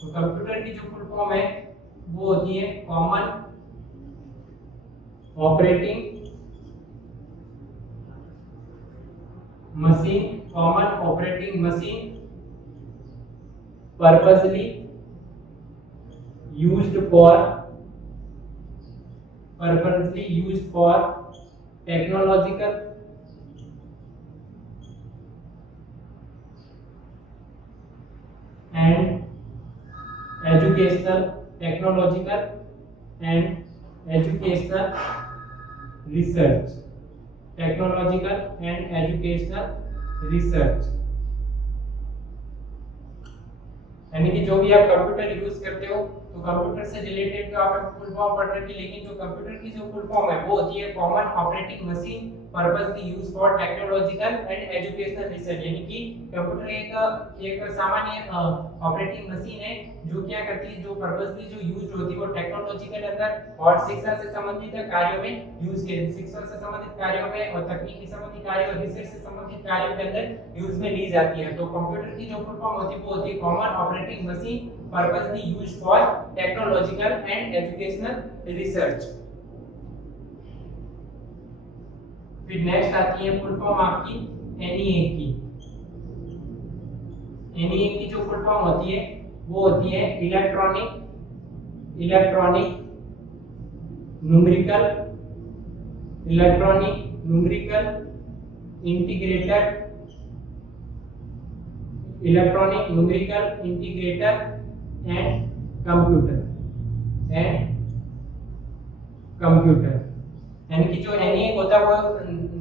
तो कंप्यूटर की जो फुल फॉर्म है वो होती है common operating machine purposely used for technological and educational research। यानी कि जो भी आप कंप्यूटर यूज करते हो तो कंप्यूटर से रिलेटेड तो आपको फुल फॉर्म पढ़ रखी, लेकिन जो कंप्यूटर की जो फुल फॉर्म है वो होती है common operating machine purposely used for technological and educational research. यानी कि कंप्यूटर एक सामान्य ऑपरेटिंग मशीन है जो क्या करती है, जो पर्पसली जो यूज होती है वो टेक्नोलॉजी के अंदर और शिक्षा से संबंधित कार्यों में यूज की, शिक्षा से संबंधित कार्यों में और तकनीकी संबंधित कार्यों और रिसर्च से संबंधित कार्यों के अंदर यूज में ली जाती है। तो कंप्यूटर की जो फुल फॉर्म होती है वो होती है common operating machine purposely used for technological and educational research. फिर नेक्स्ट आती है फुल फॉर्म आपकी एनईए की। एनईए की जो फुल फॉर्म होती है वो होती है electronic numerical integrator and computer. यानी कि जो एनईए होता है वो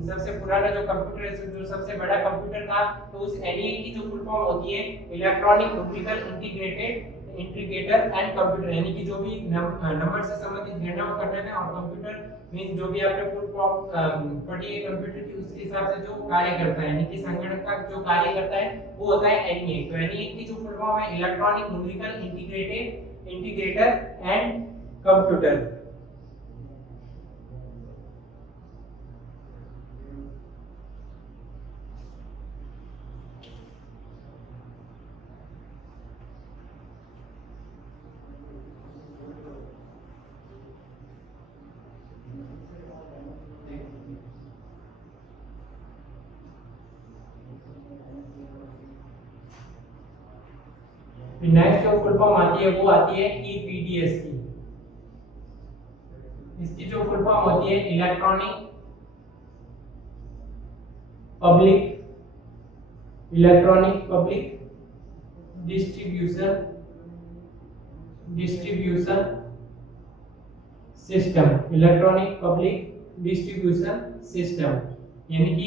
सबसे पुराना जो कंप्यूटर है, जो सबसे बड़ा कंप्यूटर था, तो उस एनईए की जो फुल फॉर्म होती है electronic numerical integrator and computer, यानी कि जो भी नंबर से संबंधित गणना करने में, और कंप्यूटर मींस जो भी आपने फुल फॉर्म पढ़ी है कंप्यूटर की, उसके हिसाब से जो कार्य करता है, यानी कि संगणक का जो कार्य करता है वो होता है एनईए। तो एनईए की जो फुल फॉर्म है electronic numerical integrator and computer. Next जो फुल फॉर्म आती है वो आती है ईपीडीएस की। इसकी जो फुल फॉर्म होती है electronic public distribution system, electronic public distribution system, यानी कि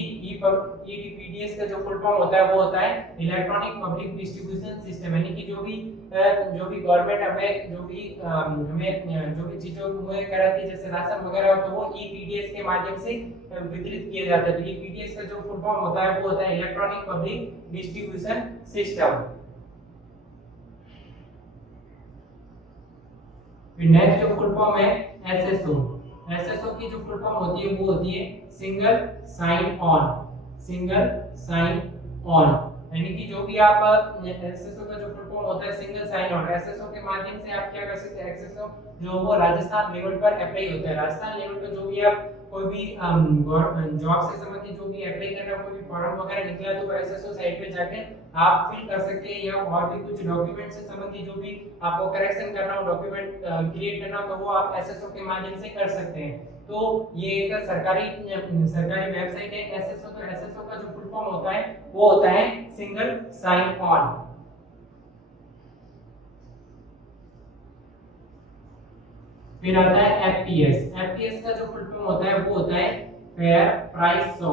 ईपीडीएस का जो फुल फॉर्म होता है वो होता है इलेक्ट्रॉनिक पब्लिक डिस्ट्रीब्यूशन सिस्टम, यानी कि जो भी गवर्नमेंट हमें जो भी चीजों मुहैया कराती है, जैसे राशन वगैरह, तो वो ईपीडीएस के माध्यम से वितरित किया जाता है। तो ईपीडीएस का जो फुल फॉर्म होता है वो होता है इलेक्ट्रॉनिक पब्लिक डिस्ट्रीब्यूशन सिस्टम। फिर नेक्स्ट जो फुल फॉर्म है एसएसओ। एसएसओ की जो फुल फॉर्म होती है वो होती है सिंगल साइन ऑन, यानी कि जो भी आप एसएसओ का जो फुल फॉर्म होता है सिंगल साइन ऑन, एसएसओ के माध्यम से आप क्या कर सकते हैं, एसएसओ जो वो राजस्थान लेवल पर अप्लाई होता है। राजस्थान लेवल पर जो भी आप कोई भी जॉब से संबंधित जो भी अप्लाई करना, कोई भी फॉर्म वगैरह निकला, तो एसएसओ साइट पे जाके आप फिल कर सकते हैं, या और भी कुछ डॉक्यूमेंट से संबंधित जो भी आपको करेक्शन करना हो, डॉक्यूमेंट क्रिएट करना हो, तो वो आप एसएसओ के माध्यम से कर सकते हैं। तो ये एक सरकारी वेबसाइट है एसएसओ। तो एसएसओ का जो फुल फॉर्म होता है वो होता है सिंगल साइन ऑन। फिर आता है एफपीएस। एफपीएस का जो फुल फॉर्म होता है वो होता है फेयर प्राइस शो।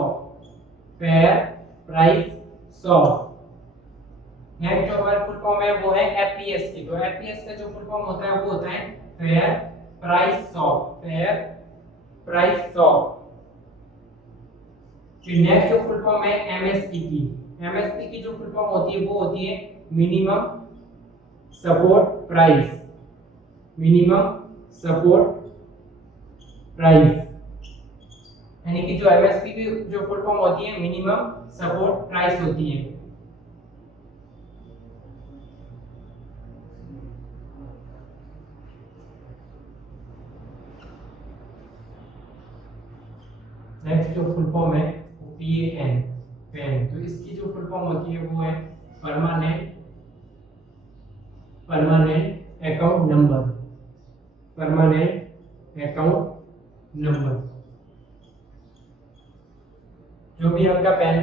नेक्स्ट जो हमारा फुल फॉर्म है वो है एफपीएस की। तो एफपीएस का जो फुल फॉर्म होता है वो होता है फेयर प्राइस शो। फिर नेक्स्ट जो फुल फॉर्म है एमएसपी की। एमएसपी की जो फुल फॉर्म होती है वो होती है मिनिमम सपोर्ट प्राइस, यानी कि जो एमएसपी की जो फुल फॉर्म होती है मिनिमम सपोर्ट प्राइस होती है। नेक्स्ट जो फुल फॉर्म है पीएएन, तो इसकी जो फुल फॉर्म होती है वो है परमानेंट अकाउंट नंबर। जो भी आपका पैन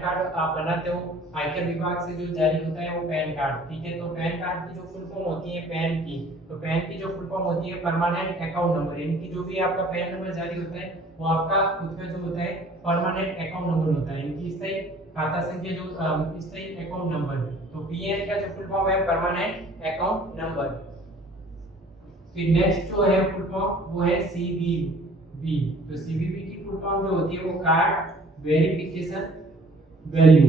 कार्ड आप बनाते हो, आयकर विभाग से जो जारी होता है वो पैन कार्ड, ठीक है। तो पैन कार्ड की जो फुल फॉर्म होती है पैन की, तो पैन की जो फुल फॉर्म होती है परमानेंट अकाउंट नंबर, यानी कि जो भी आपका पैन नंबर जारी होता है वो आपका खुद का जो होता है परमानेंट अकाउंट नंबर होता है, यानी कि स्थायी खाता संख्या, जो स्थायी अकाउंट नंबर। तो पीएन का जो फुल फॉर्म है परमानेंट अकाउंट नंबर। फिर नेक्स्ट जो है फुल फॉर्म वो है सीवीवी। तो सीवीवी की फुल फॉर्म जो होती है वो कार्ड वेरिफिकेशन वैल्यू,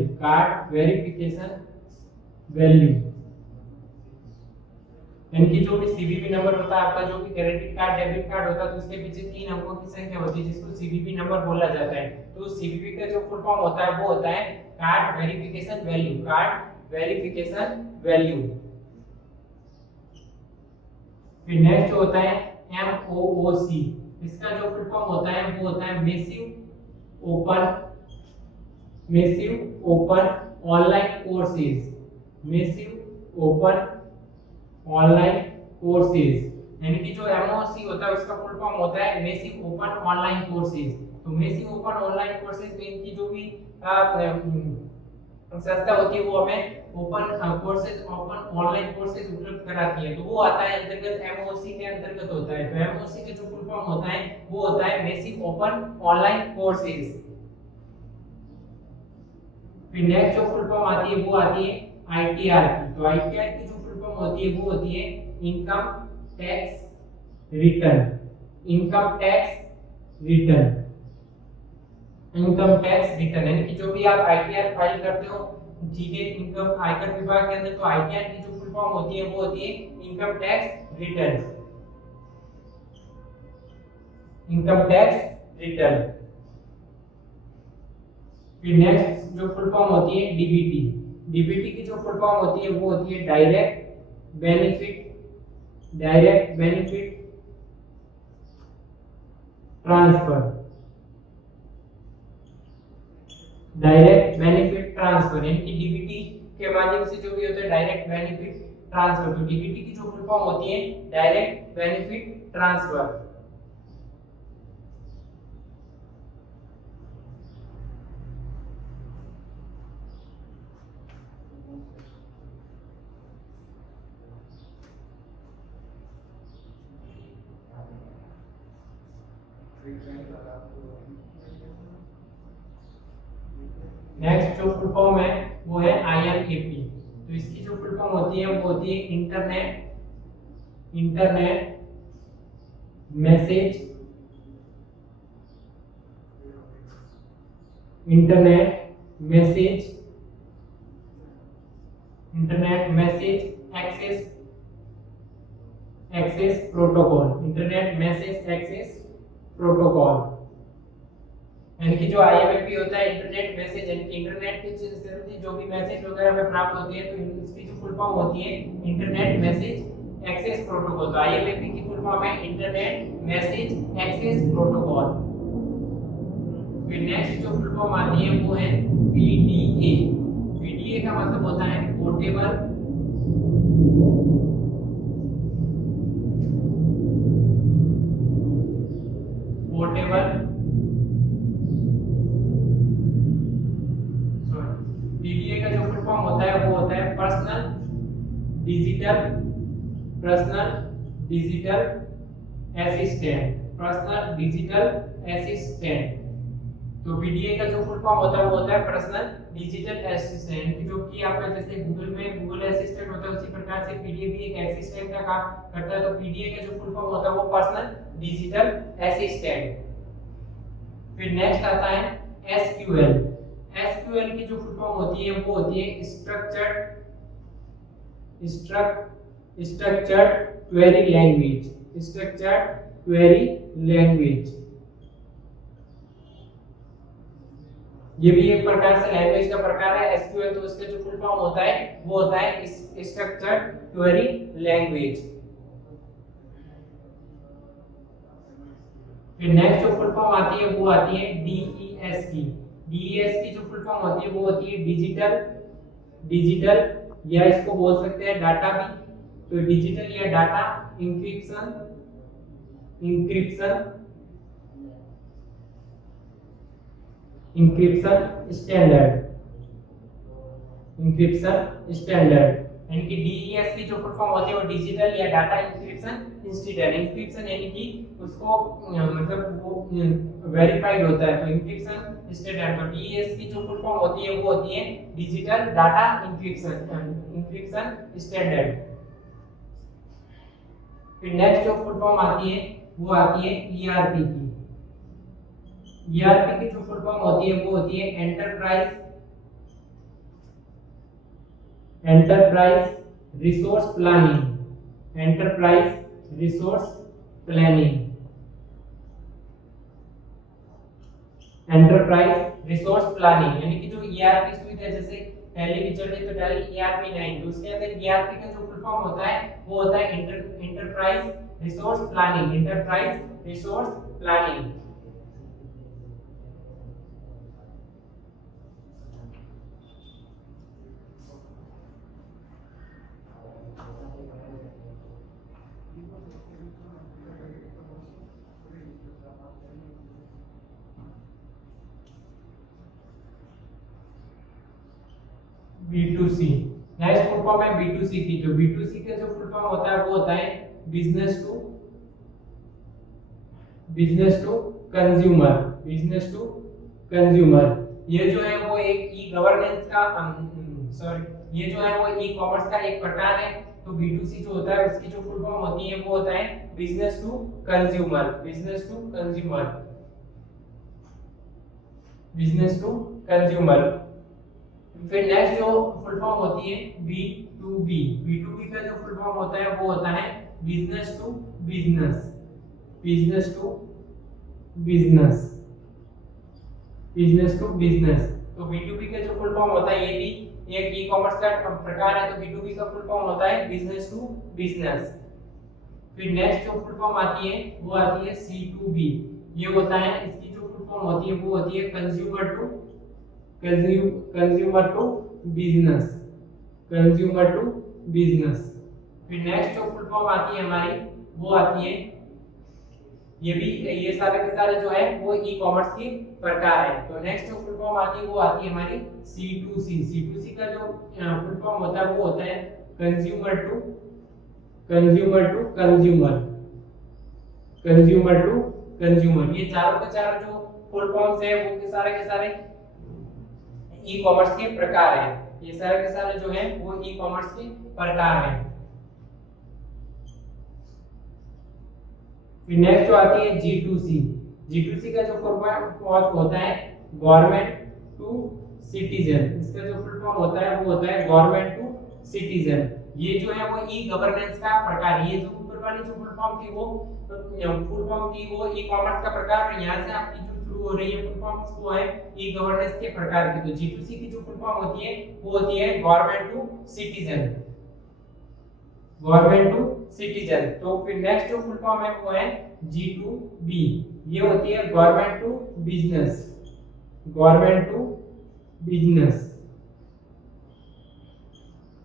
यानी जो भी सीवीवी नंबर होता है आपका, जो भी क्रेडिट कार्ड डेबिट कार्ड होता है, तो उसके पीछे 3 अंकों की संख्या होती है जिसको सीवीवी नंबर बोला जाता है। तो सीवीवी का जो फुल फॉर्म होता है वो होता है कार्ड वेरिफिकेशन वैल्यू। फिर नेक्स्ट होता है एमओओसी। इसका जो फुल फॉर्म होता है वो होता है मैसिव ओपन ऑनलाइन कोर्सेज, यानी कि जो एमओसी होता है उसका फुल फॉर्म होता है मैसिव ओपन ऑनलाइन कोर्सेज। तो मैसिव ओपन ऑनलाइन कोर्सेज में इनकी जो भी संस्था होती है वो हमें ओपन ऑनलाइन कोर्सेज उपलब्ध कराती है, तो वो आता है अंतर्गत एमओसी के अंतर्गत होता है। तो एमओसी का जो फुल फॉर्म होता है वो होता है मैसिव ओपन ऑनलाइन कोर्सेज। फिर नेक्स्ट जो फुल फॉर्म आती है वो आती है आईटीआर की। तो आईटीआर की जो फुल फॉर्म फॉर्म होती है वो होती है income tax return. Income tax return, income tax return यानी कि जो भी आप आईटीआर फाइल करते हो, ठीक है, इनकम आयकर विभाग के अंदर, तो आईटीआर की जो फुल फॉर्म होती है वो होती है income tax return. Income tax return. फिर नेक्स्ट जो फुल फॉर्म होती है डीबीटी। डीबीटी की जो फुल फॉर्म होती है वो होती है direct benefit, direct benefit transfer, direct benefit transfer यानी कि डीबीटी के माध्यम से जो भी होता है डायरेक्ट बेनिफिट ट्रांसफर। तो डीबीटी की जो फुल फॉर्म होती है डायरेक्ट बेनिफिट ट्रांसफर। नेक्स्ट जो फुल फॉर्म है वो है आईएमएपी। तो इसकी जो फुल फॉर्म होती है वो होती है internet message, internet message access protocol, internet message access protocol. यानी कि जो आईएमएपी होता है इंटरनेट मैसेज, इंटरनेट के से जो भी मैसेज वगैरह हमें प्राप्त होती है तो इसकी जो फुल फॉर्म होती है इंटरनेट मैसेज एक्सेस प्रोटोकॉल। तो आईएमएपी की फुल फॉर्म है इंटरनेट मैसेज एक्सेस प्रोटोकॉल। फिर नेक्स्ट जो फुल फॉर्म आती है वो है पीडीए। पीडीए का मतलब होता है पोर्टेबल पीडीए का जो फुल फॉर्म होता है वो होता है personal digital assistant, personal digital assistant. तो पीडीए का जो फुल फॉर्म होता है वो होता है पर्सनल डिजिटल असिस्टेंट, जो कि आपका जैसे गूगल में गूगल असिस्टेंट होता है उसी प्रकार से पीडीए भी एक असिस्टेंट का काम करता है। तो पीडीए का जो फुल फॉर्म होता है वो पर्सनल डिजिटल असिस्टेंट। फिर नेक्स्ट आता है एसक्यूएल। एसक्यूएल की जो फुल फॉर्म होती है वो होती है structured query language, structured query language. ये भी एक प्रकार से लैंग्वेज का प्रकार है एसक्यूएल। तो इसका जो फुल फॉर्म होता है वो होता है स्ट्रक्चर्ड क्वेरी लैंग्वेज। फिर नेक्स्ट जो फुल फॉर्म आती है वो आती है डीईएस की। डीईएस की जो फुल फॉर्म होती है वो होती है डिजिटल या इसको बोल सकते हैं डाटा भी। तो डिजिटल या डाटा इंक्रिप्शन स्टैंडर्ड यानी कि डीईएस की जो फुल फॉर्म होती है वो डिजिटल या डाटा इंक्रिप्शन इंक्रिप्शन यानी कि उसको मतलब वो वेरीफाइड होता है। तो इंक्रिप्शन स्टैंडर्ड। तो डीईएस की जो फुल फॉर्म होती है वो होती है डिजिटल डाटा इंक्रिप्शन स्टैंडर्ड। फिर नेक्स्ट जो फुल फॉर्म आती है वो आती है ईआरपी की। ईआरपी की जो फुल फॉर्म होती है वो होती है enterprise resource planning, enterprise resource planning, enterprise resource planning. यानी कि जो ईआरपी सुविधा जैसे पहले भी चल रही तो डायरेक्ट ईआरपी 9, तो उसके अंदर ईआरपी का जो फुल फॉर्म होता है वो होता है enterprise resource planning, enterprise resource planning. B2C। Next full form है B2C की। जो B2C का जो फुल फॉर्म होता है वो होता है बिजनेस टू कंज्यूमर। ये जो है वो एक ई गवर्नेंस का ये जो है वो ई कॉमर्स का एक प्रकार है। तो B2C जो होता है उसकी जो फुल फॉर्म होती है वो होता है business to consumer, business to consumer, business to consumer. फिर नेक्स्ट जो फुल फॉर्म होती है B2B, B2B का जो फुल फॉर्म होता है वो होता है business to business, business to business, business to business. तो B2B का जो फुल फॉर्म होता है ये भी एक ई कॉमर्स का प्रकार है, तो B2B का फुल फॉर्म होता है बिजनेस टू बिजनेस। फिर नेक्स्ट जो फुल फॉर्म आती है वो आती है C2B, ये होता है इसकी जो फुल फॉर्म होती है वो होती है consumer to consumer to business, consumer to business. फिर नेक्स्ट जो फुल फॉर्म आती है हमारी वो आती है, ये सारे के सारे जो है वो ई कॉमर्स की प्रकार है। तो नेक्स्ट जो फुल फॉर्म आती है वो आती है हमारी C2C, C2C का जो फुल फॉर्म होता है वो होता है consumer to consumer to consumer, consumer to consumer. ये चारों के चारों जो फुल फॉर्म्स है वो के सारे ई कॉमर्स के प्रकार है, ये सारे के सारे जो है वो ई कॉमर्स के प्रकार है। फिर नेक्स्ट जो आती है G2C, G2C का जो फुल फॉर्म होता है गवर्नमेंट टू सिटीजन, इसका जो फुल फॉर्म होता है वो होता है गवर्नमेंट टू सिटीजन। ये जो है वो ई गवर्नेंस का प्रकार है। ये जो ऊपर वाली जो फुल फॉर्म थी वो ई कॉमर्स का प्रकार, और यहाँ से आपकी जो शुरू हो रही है फुल फॉर्म्स वो है ई गवर्नेंस के प्रकार की। तो G2C की जो फुल फॉर्म होती है वो होती है government to citizen, government to citizen. तो फिर नेक्स्ट जो फुल फॉर्म है वो है G2B, ये होती है government to business, government to business,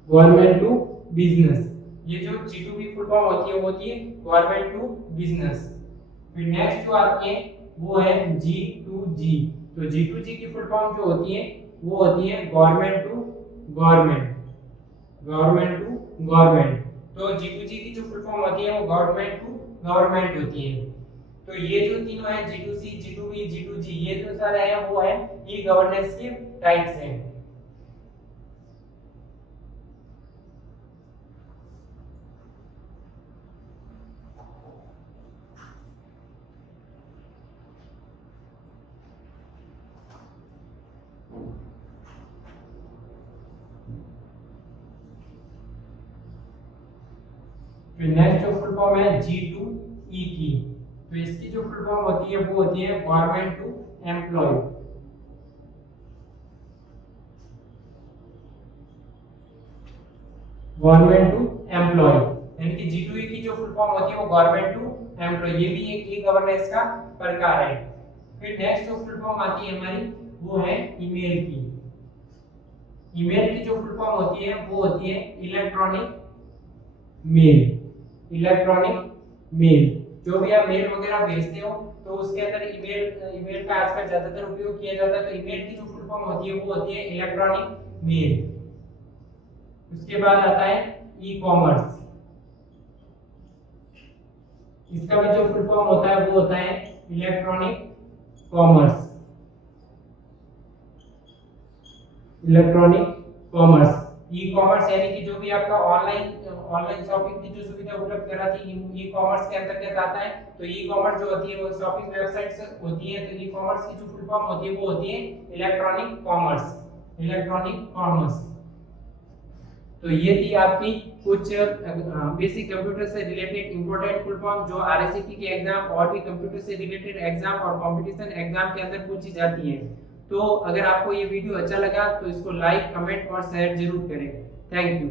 government to business. ये जो G2B फुल फॉर्म होती है वो होती है गवर्नमेंट टू बिजनेस। फिर नेक्स्ट जो आती है वो है G2G, तो G2G की फुल फॉर्म जो होती है वो होती है government to government, government to government. तो G2G की जो फुल फॉर्म होती है वो गवर्नमेंट टू गवर्नमेंट होती है। तो ये जो तीनों है G2C, G2B, G2G, ये जो सारे हैं वो है ई गवर्नेंस के टाइप्स हैं। फिर नेक्स्ट जो फुल फॉर्म है G2E की, तो इसकी जो फुल फॉर्म होती है वो होती है government to employ, government to employ. यानी कि G2E की जो फुल फॉर्म होती है वो गवर्नमेंट टू एम्प्लॉय, ये भी एक ई गवर्नेंस का प्रकार है। फिर नेक्स्ट जो फुल फॉर्म आती है हमारी वो है ईमेल की। ईमेल की जो फुल फॉर्म होती है वो होती है इलेक्ट्रॉनिक मेल, इलेक्ट्रॉनिक मेल। जो भी आप मेल वगैरह भेजते हो तो उसके अंदर ईमेल का आजकल ज्यादातर उपयोग किया जाता है। तो ईमेल की जो फुल फॉर्म होती है वो होती है इलेक्ट्रॉनिक मेल। उसके बाद आता है ई कॉमर्स, इसका भी जो फुल फॉर्म होता है वो होता है electronic commerce, electronic commerce. E commerce यानी कि जो भी आपका ऑनलाइन शॉपिंग की जो सुविधा उपलब्ध कराती है ई कॉमर्स के अंतर्गत आता है। तो ई कॉमर्स जो होती है वो शॉपिंग वेबसाइट्स होती है। तो ई कॉमर्स की जो फुल फॉर्म होती है वो होती है इलेक्ट्रॉनिक कॉमर्स, इलेक्ट्रॉनिक कॉमर्स। तो ये थी आपकी कुछ बेसिक कंप्यूटर से रिलेटेड इंपॉर्टेंट फुल फॉर्म जो आरएससीपी के एग्जाम और भी कंप्यूटर से रिलेटेड एग्जाम और कंपटीशन एग्जाम के अंदर पूछी जाती है। तो अगर आपको ये वीडियो अच्छा लगा तो इसको लाइक, कमेंट और शेयर जरूर करें। Thank you.